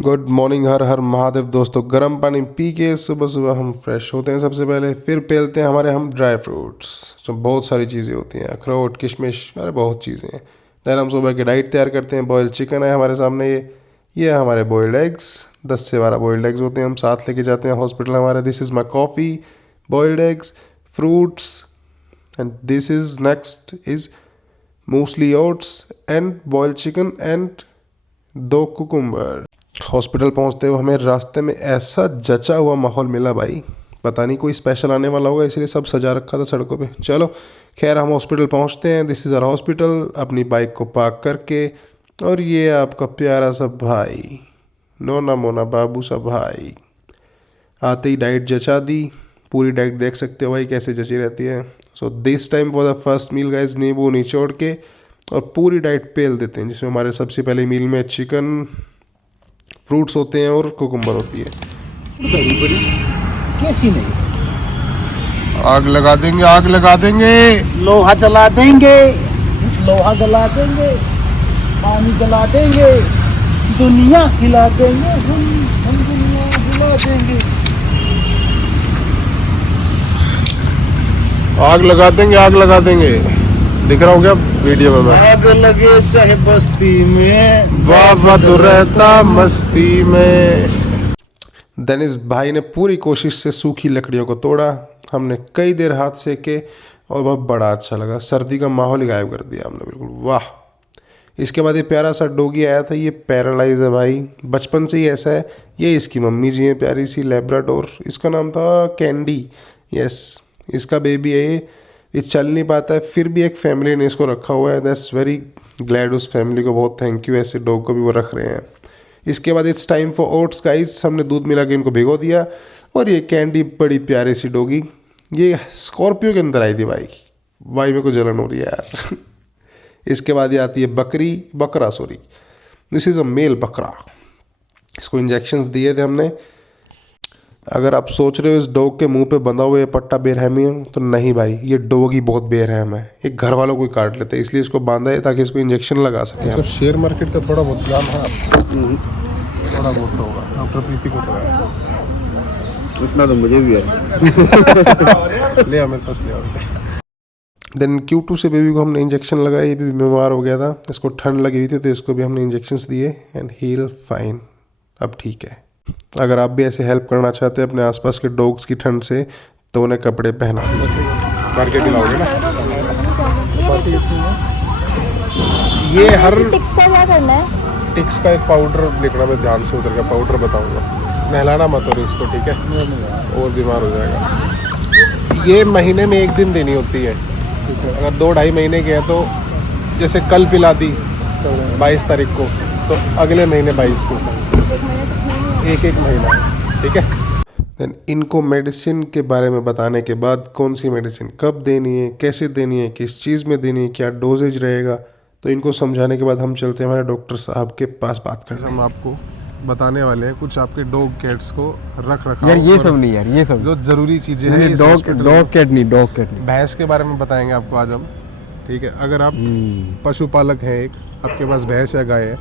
Good morning, हर हर महादेव दोस्तों। गर्म पानी पी के सुबह सुबह हम फ्रेश होते हैं सबसे पहले, फिर पेलते हैं हमारे हम ड्राई फ्रूट्स। तो बहुत सारी चीज़ें होती हैं, अखरोट, किशमिश, अरे बहुत चीज़ें हैं। दैन हम सुबह की डाइट तैयार करते हैं। बॉयल्ड चिकन है हमारे सामने, ये है हमारे बॉयल्ड एग्स। 10 से 12 बॉयल्ड एग्स होते हैं, हम साथ लेके जाते हैं हॉस्पिटल हमारे। This is my coffee, boiled eggs, fruits, and this is next is mostly oats and boiled chicken and 2 cucumber. Hospital पहुंचते हुए हमें रास्ते में ऐसा जचा हुआ माहौल मिला भाई, पता नहीं कोई स्पेशल आने वाला होगा इसलिए सब सजा रखा था सड़कों पे। चलो खैर, हम हॉस्पिटल पहुंचते हैं। This is our hospital. अपनी बाइक को पार्क करके, और ये आपका प्यारा सा भाई, नोना मोना बाबू सा भाई, आते ही डाइट जचा दी। पूरी डाइट देख सकते हो भाई कैसे जची रहती है। So this time for the first meal guys, नींबू निचोड़ के और पूरी डाइट पेल देते हैं, जिसमें हमारे सबसे पहले मील में चिकन, फ्रूट्स होते हैं और कुकुम्बर होती है। बड़ी बड़ी कैसी नहीं, आग लगा देंगे, आग लगा देंगे, लोहा जला देंगे, लोहा जला देंगे, पानी जला देंगे, दुनिया हिला देंगे, हम दुनिया हिला देंगे। आग लगा देंगे, आग लगा देंगे। दिख रहा हो क्या वीडियो में? मैं आग लगे चाहे बस्ती में, वाह तो रहता मस्ती में। देनिस भाई ने पूरी कोशिश से सूखी लकड़ियों को तोड़ा। हमने कई देर हाथ सेके और वह बड़ा अच्छा लगा। सर्दी का माहौल ही गायब कर दिया हमने, बिल्कुल वाह। इसके बाद ये प्यारा सा डॉगी आया था, ये पैरालाइज है भाई, बचपन से ही ऐसा है। ये इसकी मम्मी जी है, प्यारी सी लैब्राडोर, इसका नाम था कैंडी। यस, इसका बेबी है ये चल नहीं पाता है, फिर भी एक फैमिली ने इसको रखा हुआ है। दैट्स वेरी ग्लैड, उस फैमिली को बहुत थैंक यू, ऐसे डॉग को भी वो रख रहे हैं। इसके बाद it's time for oats guys. हमने दूध मिला के इनको भिगो दिया। और ये कैंडी बड़ी प्यारी सी डॉगी, ये स्कॉर्पियो के अंदर आई थी भाई। मेरे को जलन हो रही है यार। इसके बाद ये आती है बकरा, दिस इज़ अ मेल बकरा। इसको इंजेक्शंस दिए थे हमने। अगर आप सोच रहे हो इस डॉग के मुंह पे बंधा हुआ ये पट्टा बेरहमी है, तो नहीं भाई, ये डॉग ही बहुत बेरहम है। ये घर वालों को ही काट लेते हैं, इसलिए इसको बांधा है ताकि इसको इंजेक्शन लगा सके। तो शेयर मार्केट का थोड़ा बहुत ज्ञान है आपको? थोड़ा बहुत तो होगा, डॉक्टर प्रीति को तो है, इतना तो मुझे भी है। ले आओ मेरे पास, ले आओ। देन Q2 से बेबी को हमने इंजेक्शन लगाया। ये भी बीमार हो गया था, इसको ठंड लगी हुई थी, तो इसको भी हमने इंजेक्शंस दिए एंड हील फाइन, अब ठीक है। अगर आप भी ऐसे हेल्प करना चाहते हैं अपने आसपास के डॉग्स की ठंड से, तो उन्हें कपड़े पहना दीजिए। करके दिलाओगे ना? ये हर टिक्स का क्या करना है? टिक्स का एक पाउडर लिखना, मैं ध्यान से उधर का पाउडर बताऊंगा। नहलाना मत और इसको, ठीक है, और बीमार हो जाएगा। ये महीने में 1 दिन देनी होती है। अगर 2-2.5 महीने के हैं तो जैसे कल पिला दी 22 तारीख को, तो अगले महीने 22 को, एक महीना, ठीक है। देन इनको मेडिसिन के बारे में बताने के बाद, कौन सी मेडिसिन कब देनी है, कैसे देनी है, किस चीज़ में देनी है, क्या डोजेज रहेगा, तो इनको समझाने के बाद हम चलते हैं हमारे डॉक्टर साहब के पास बात करने। हम आपको बताने वाले हैं कुछ आपके डॉग कैट्स को रख यार, ये सब नहीं यार, ये सब जो ज़रूरी चीज़ें हैं। डॉग कैट नहीं। भैंस के बारे में बताएंगे आपको आज हम, ठीक है। अगर आप पशुपालक है, एक आपके पास भैंस या गाय है,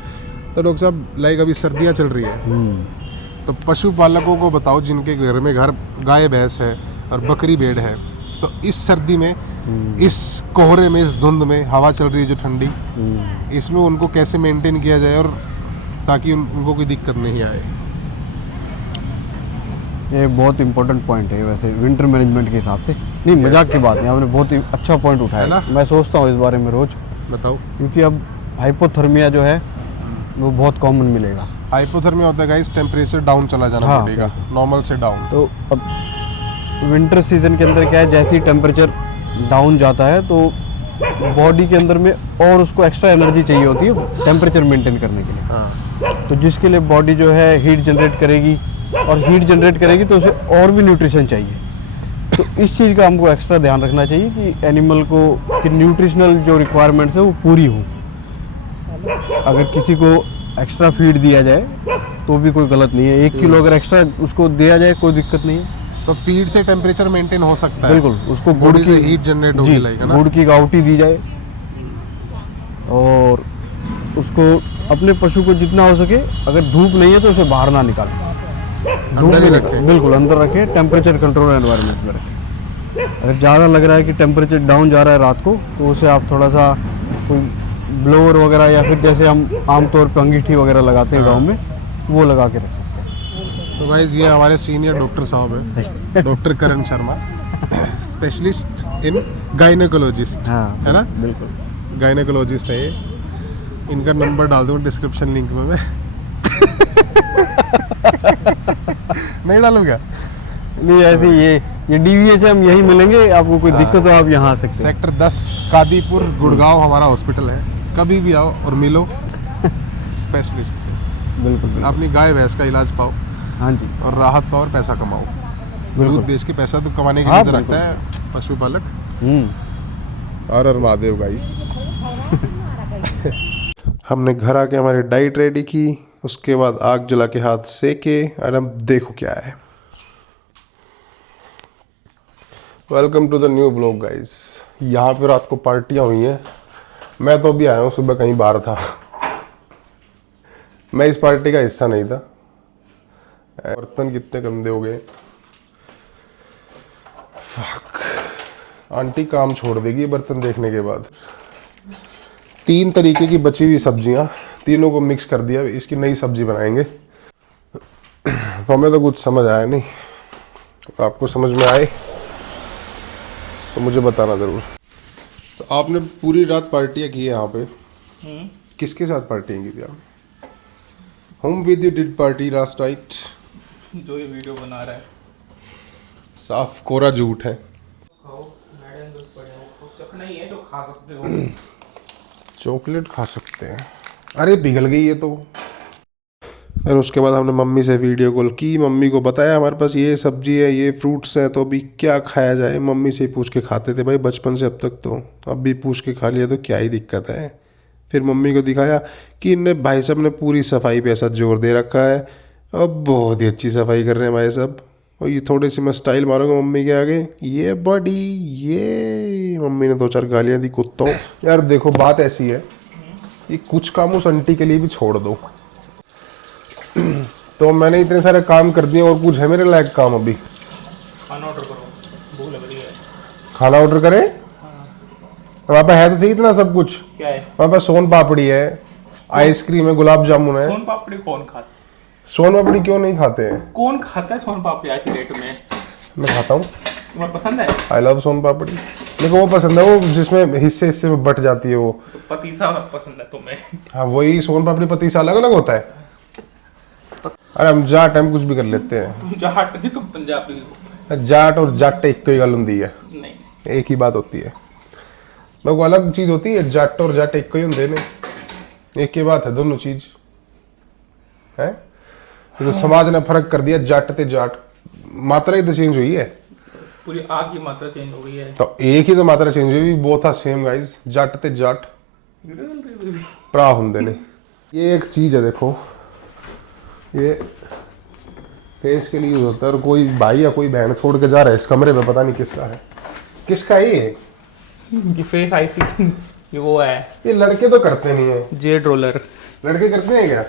तो डॉक्टर साहब लाइक अभी सर्दियाँ चल रही है, तो पशुपालकों को बताओ जिनके घर में गाय भैंस है और बकरी भेड़ है, तो इस सर्दी में, इस कोहरे में, इस धुंध में, हवा चल रही है जो ठंडी, इसमें उनको कैसे मेंटेन किया जाए, और ताकि उनको कोई दिक्कत नहीं आए। ये बहुत इंपॉर्टेंट पॉइंट है वैसे विंटर मैनेजमेंट के हिसाब से। नहीं, मजाक की बात नहीं, आपने बहुत ही अच्छा पॉइंट उठाया ना। मैं सोचता हूँ इस बारे में रोज। बताओ। क्योंकि अब हाइपोथर्मिया जो है वो बहुत कॉमन मिलेगा। हाइपोथर्मिया होता है गाइस, टेम्परेचर डाउन चला जाना बॉडी का, नॉर्मल से डाउन। तो अब विंटर सीजन के अंदर क्या है, जैसे ही टेम्परेचर डाउन जाता है तो बॉडी के अंदर में और उसको एक्स्ट्रा एनर्जी चाहिए होती है टेम्परेचर मेंटेन करने के लिए। हाँ। तो जिसके लिए बॉडी जो है हीट जनरेट करेगी, और हीट जनरेट करेगी तो उसे और भी न्यूट्रिशन चाहिए। तो इस चीज़ का हमको एक्स्ट्रा ध्यान रखना चाहिए कि एनिमल को कि न्यूट्रिशनल जो रिक्वायरमेंट्स है वो पूरी हों। अगर किसी को एक्स्ट्रा फीड दिया जाए तो भी कोई गलत नहीं है। 1 किलो अगर एक्स्ट्रा उसको दिया जाए कोई दिक्कत नहीं है। तो फीड से टेम्परेचर मेंटेन हो सकता है। बिल्कुल, उसको गुड़ की हीट जनरेट होगी, लाइक है ना, गुड़ की गाउटी दी जाए और उसको अपने पशु को जितना हो सके, अगर धूप नहीं है तो उसे बाहर ना निकालें, धूप अंदर ही में रखें। बिल्कुल अंदर रखें, टेम्परेचर कंट्रोल एनवायरनमेंट में रखें। अगर ज़्यादा लग रहा है कि टेम्परेचर डाउन जा रहा है रात को, तो उसे आप थोड़ा सा कोई ब्लोअर वगैरह या फिर जैसे हम आमतौर पर अंगीठी वगैरह लगाते हैं गाँव में, वो लगा के रख सकते हैं। तो गाइस ये हमारे सीनियर डॉक्टर साहब है, doctor Karan Sharma, specialist in gynaecologist, हाँ है ना, बिल्कुल। गायनेकोलॉजिस्ट है ये। इनका नंबर डाल दूंगा डिस्क्रिप्शन लिंक में मैं। नहीं डालूंगा। नहीं ऐसे ये DVHM यही मिलेंगे आपको, कोई दिक्कत हो आप यहाँ आ सकते हैं। सेक्टर 10 कादीपुर गुड़गांव हमारा हॉस्पिटल है, कभी भी आओ और मिलो स्पेशलिस्ट से, बिल्कुल बिल्कुल। अपनी गाय भैंस का इलाज पाओ हाँ जी और राहत पाओ और पैसा कमाओ। बिल्कुल। दूध बेच के पैसा तो कमाने के हाँ, लिए तो बिल्कुल। रखता है पशुपालक। हम्म। और महादेव गाइस। हमने घर आके हमारी डाइट रेडी की, उसके बाद आग जला के हाथ सेके, और अब देखो क्या है। Welcome to the new blog guys. यहाँ पे रात को पार्टियाँ हुई हैं, मैं तो अभी आया हूँ, सुबह कहीं बाहर था। मैं इस पार्टी का हिस्सा नहीं था। बर्तन कितने गंदे हो गए। फक। आंटी काम छोड़ देगी बर्तन देखने के बाद। 3 तरीके की बची हुई सब्जियां, तीनों को मिक्स कर दिया, इसकी नई सब्जी बनाएंगे। तो हमें तो कुछ समझ आया नहीं, और आपको समझ में आए तो मुझे बताना ज़रूर। तो आपने पूरी रात पार्टियां की है यहाँ पे, किसके साथ पार्टियां की थी आप? Home with you did party last night. जो ये वीडियो बना रहा है साफ कोरा झूठ है। खाओ, मैडम दूध पड़े हो, चखना ही है जो खा सकते हो। चॉकलेट खा सकते हैं। अरे पिघल गई ये तो। फिर उसके बाद हमने मम्मी से वीडियो कॉल की, मम्मी को बताया हमारे पास ये सब्जी है, ये फ्रूट्स हैं, तो अभी क्या खाया जाए। मम्मी से ही पूछ के खाते थे भाई बचपन से अब तक, तो अब भी पूछ के खा लिया तो क्या ही दिक्कत है। फिर मम्मी को दिखाया कि इनने भाई साहब ने पूरी सफाई पे ऐसा जोर दे रखा है, अब बहुत ही अच्छी सफाई कर रहे हैं भाई साहब। और ये थोड़ी सी मैं स्टाइल मारूंगा मम्मी के आगे, ये बॉडी, ये मम्मी ने 2-4 गालियाँ दी कुत्तों। यार देखो बात ऐसी है, ये कुछ काम उस आंटी के लिए भी छोड़ दो। तो मैंने इतने सारे काम कर दिए, और कुछ है मेरे लायक काम अभी? खाना ऑर्डर करो, भूख लग रही है। खाना ऑर्डर करें? वहाँ पे है तो सही इतना सब कुछ। क्या है? वहाँ पे सोन पापड़ी है, आइसक्रीम है, गुलाब जामुन है। सोन पापड़ी कौन खाता है? सोन पापड़ी क्यों नहीं खाते हैं? कौन खाता है सोन पापड़ी आज की डेट में? मैं खाता हूँ, तुम्हें पसंद है? आई लव सोन पापड़ी। मेरे को वो पसंद है, वो जिसमें हिस्से हिस्से में बट जाती है वो। तो पतीसा पसंद है तुम्हें? हाँ वही सोन पापड़ी पतीसा अलग अलग होता है। अरे हम जाट हम कुछ भी कर लेते हैं। तुम जाट नहीं, तुम पंजाबी हो। जाट और जाट एक ही गल होती है, नहीं, एक ही बात होती है। वो अलग चीज होती है, जाट और जाट एक ही होंगे ने, एक ही बात है दोनों चीज है। तो समाज ने फर्क कर दिया, जाट ते जाट, मात्रा ही तो चेंज हुई है। पूरी आग की मात्रा चेंज हो गई है। तो एक ही तो मात्रा चेंज हुई, both are same guys, Jat ते जाट भरा हुंदे ने। ये एक चीज है देखो, ये फेस के लिए यूज होता है, और कोई भाई या कोई बहन छोड़ के जा रहा है इस कमरे में, पता नहीं किसका है, किसका है ये फेस आईसी ये वो है, ये लड़के तो करते नहीं है। Z roller. लड़के करते हैं क्या?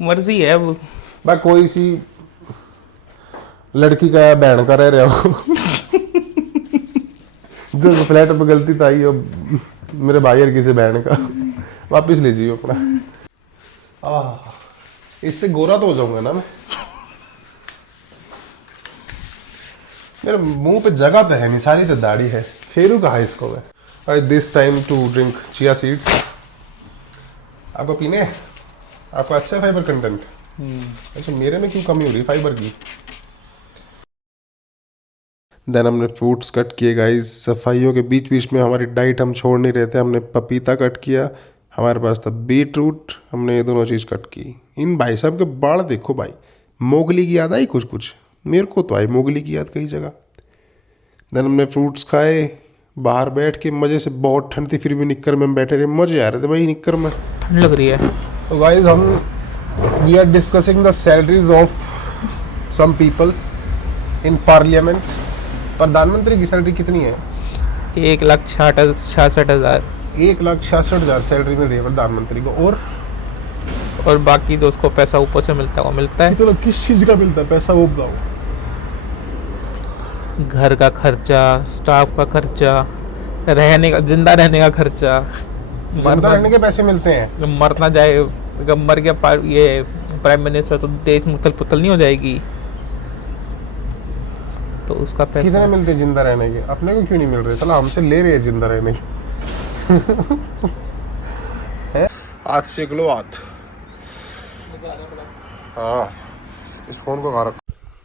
मर्जी है अब। भाई कोई सी लड़की का या बहन का रह रहे हो जो फ्लैट पे गलती तो आई हो मेरे भाई और किसी बहन का, वापिस लीजिए अपना। इससे गोरा तो हो जाऊंगा ना मैं। मेरे मुंह पे जगह तो है नहीं, सारी तो दाढ़ी है। फेरू कहा इसको मैं। और this time to drink chia seeds. आपको पीने हैं? आपको अच्छा फाइबर कंटेंट? अच्छा मेरे में क्यों कमी हो रही फाइबर की? देन हमने फ्रूट्स कट किए गाइस। सफाइयों के बीच बीच में हमारी डाइट हम छोड़ नहीं रहे थे। हमने पपीता कट किया, हमारे पास था बीट रूट, हमने ये दोनों चीज़ कट की। इन भाई साहब के बाल देखो भाई, मोगली की याद आई कुछ कुछ, मेरे को तो आई मोगली की याद कई जगह। देन हमने फ्रूट्स खाए, बाहर बैठ के मज़े से, बहुत ठंड थी फिर भी निक्कर में बैठे रहे, मज़े आ रहे थे भाई निक्कर में। ठंड लग रही है। तो गाइस हम we are discussing the salaries of some people in parliament. प्रधानमंत्री की सैलरी कितनी है? 1,66,000। 1,66,000 सैलरी मिल रही है प्रधानमंत्री को। और बाकी जो उसको पैसा ऊपर से मिलता है वो मिलता है। तो किस चीज़ का मिलता है पैसा वो बताओ? घर का खर्चा, स्टाफ का खर्चा, रहने का, जिंदा रहने का खर्चा। जिंदा रहने के पैसे मिलते हैं। जब मर ना जाए, जब मर गया ये प्राइम मिनिस्टर तो देश मुतल पुतल नहीं हो जाएगी, तो उसका पैसा कितने मिलते हैं जिंदा रहने के? अपने को क्यों नहीं मिल रहे? चलो हमसे ले रहे हैं जिंदा रहने के। हाथ सेक लो हाथ। हाँ, इस फोन को खा रखो।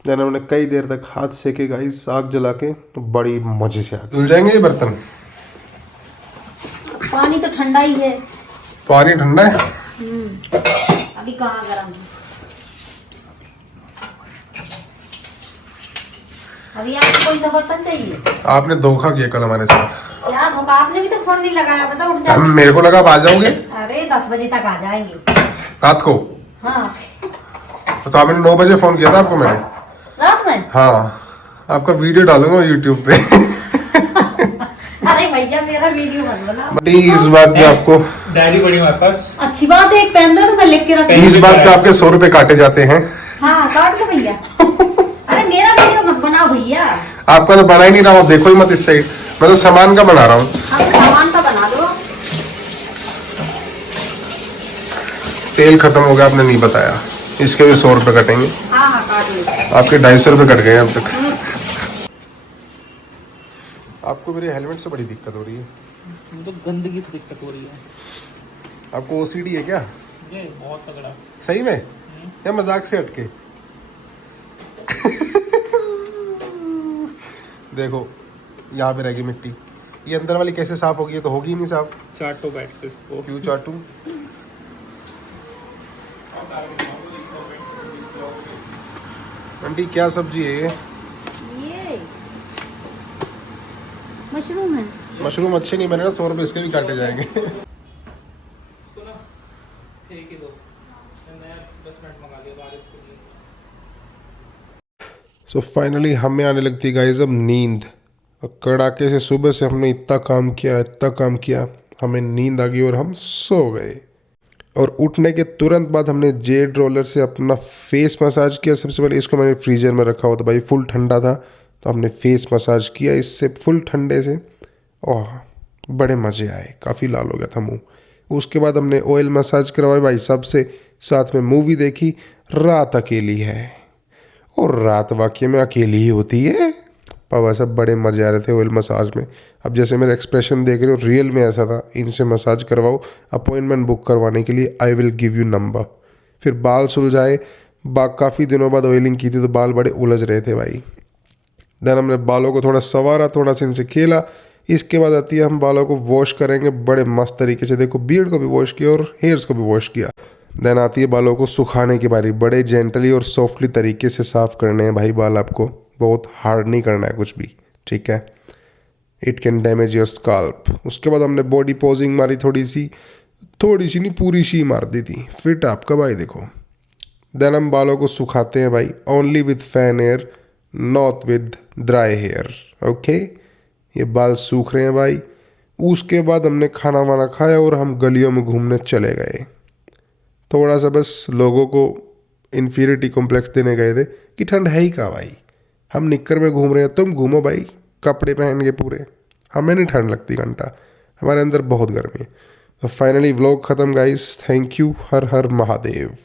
जैसे हमने कई देर तक हाथ सेके गाइस आग जला के, तो बड़ी मजे से आग धुल जाएंगे ये बर्तन। पानी तो ठंडा ही है। पानी ठंडा है? अभी कहाँ गर्म है। अभी आपको कोई सा बर्तन चाहिए? आपने धोखा किया कल हमारे साथ। क्या धोखा? आपने भी तो फोन नहीं लगाया। बताओ उठ जाओ। मेरे को लगा आप आ जाओगे अरे 10 बजे तक आ जाएंगे। रात को। हाँ, तो आपने 9 बजे फोन किया था आपको मैंने। रात में? हाँ, आपका वीडियो डालूंगा यूट्यूब पे। अरे भैया मेरा वीडियो मत बना। इस बात पे आपको डायरी पड़ी हमारे पास। अच्छी बात है, एक पेन दो तो मैं लिख के रखूंगी। इस बात पे आपके 100 रुपए काटे जाते हैं। हाँ काट लो भैया। अरे मेरा वीडियो मत बनाओ भैया। आपका तो बना ही नहीं रहा हूँ, देखो ही मत इस साइड। मैं तो सामान का बना रहा हूँ। आप सामान का बना दो। तेल खत्म हो गया, आपने नहीं बताया। इसके भी 100 रुपए कटेंगे। हाँ हाँ काट लो। आपके 250 रुपए कट गए अब तक। आपको मेरे हेलमेट से बड़ी दिक्कत हो रही है। तो गंदगी से दिक्कत हो रही है। आपको OCD है क्या? ये बहुत तगड़ा। सही में या मजाक से हटके? देखो यहाँ पे रहेगी मिट्टी, ये अंदर वाली कैसे साफ होगी? ये तो होगी ही नहीं साफ। चाटो बैठ के इसको। क्यों चाटू? आंटी क्या सब्जी है ये? ये मशरूम है। मशरूम अच्छे नहीं बनेगा, 100 रुपए इसके भी काटे जाएंगे। इसको ना फेंक ही दो। मैंने 10 मिनट मंगा लिया बारिश के लिए। सो फाइनली हमें आने लगती गाइस अब नींद। और कड़ाके से सुबह से हमने इतना काम किया, हमें नींद आ गई और हम सो गए। और उठने के तुरंत बाद हमने जेड रोलर से अपना फेस मसाज किया। सबसे पहले इसको मैंने फ्रीजर में रखा हुआ था भाई, फुल ठंडा था, तो हमने फेस मसाज किया इससे फुल ठंडे से। ओह बड़े मज़े आए, काफ़ी लाल हो गया था मुंह। उसके बाद हमने ऑयल मसाज करवाए भाई सबसे, साथ में मूवी देखी। रात अकेली है और रात वाकई में अकेली ही होती है, पर वैसे बड़े मज़े आ रहे थे ऑयल मसाज में। अब जैसे मेरा एक्सप्रेशन देख रहे हो, रियल में ऐसा था। इनसे मसाज करवाओ, अपॉइंटमेंट बुक करवाने के लिए I will give you number. फिर बाल सुलझाए, काफ़ी दिनों बाद ऑयलिंग की थी तो बाल बड़े उलझ रहे थे भाई। देन हमने बालों को थोड़ा संवारा, थोड़ा सा इनसे खेला। इसके बाद आती है हम बालों को वॉश करेंगे बड़े मस्त तरीके से। देखो बियर्ड को भी वॉश किया और हेयर्स को भी वॉश किया। देन आती है बालों को सुखाने की बारी। बड़े जेंटली और सॉफ्टली तरीके से साफ़ करने हैं भाई बाल आपको, बहुत हार्ड नहीं करना है कुछ भी, ठीक है? It can damage your scalp. उसके बाद हमने बॉडी पोजिंग मारी, थोड़ी सी नहीं पूरी सी मार दी थी। फिट आपका भाई देखो। देन हम बालों को सुखाते हैं भाई, only with fan air, not with dry hair. Okay, ये बाल सूख रहे हैं भाई। उसके बाद हमने खाना वाना खाया और हम गलियों में घूमने चले गए। थोड़ा सा बस लोगों को इन्फीरियरिटी कॉम्प्लेक्स देने गए थे कि ठंड है ही कहाँ भाई, हम निक्कर में घूम रहे हैं, तुम घूमो भाई कपड़े पहन के पूरे। हमें नहीं ठंड लगती घंटा, हमारे अंदर बहुत गर्मी है। तो फाइनली व्लॉग ख़त्म guys, thank you, her her Mahadev.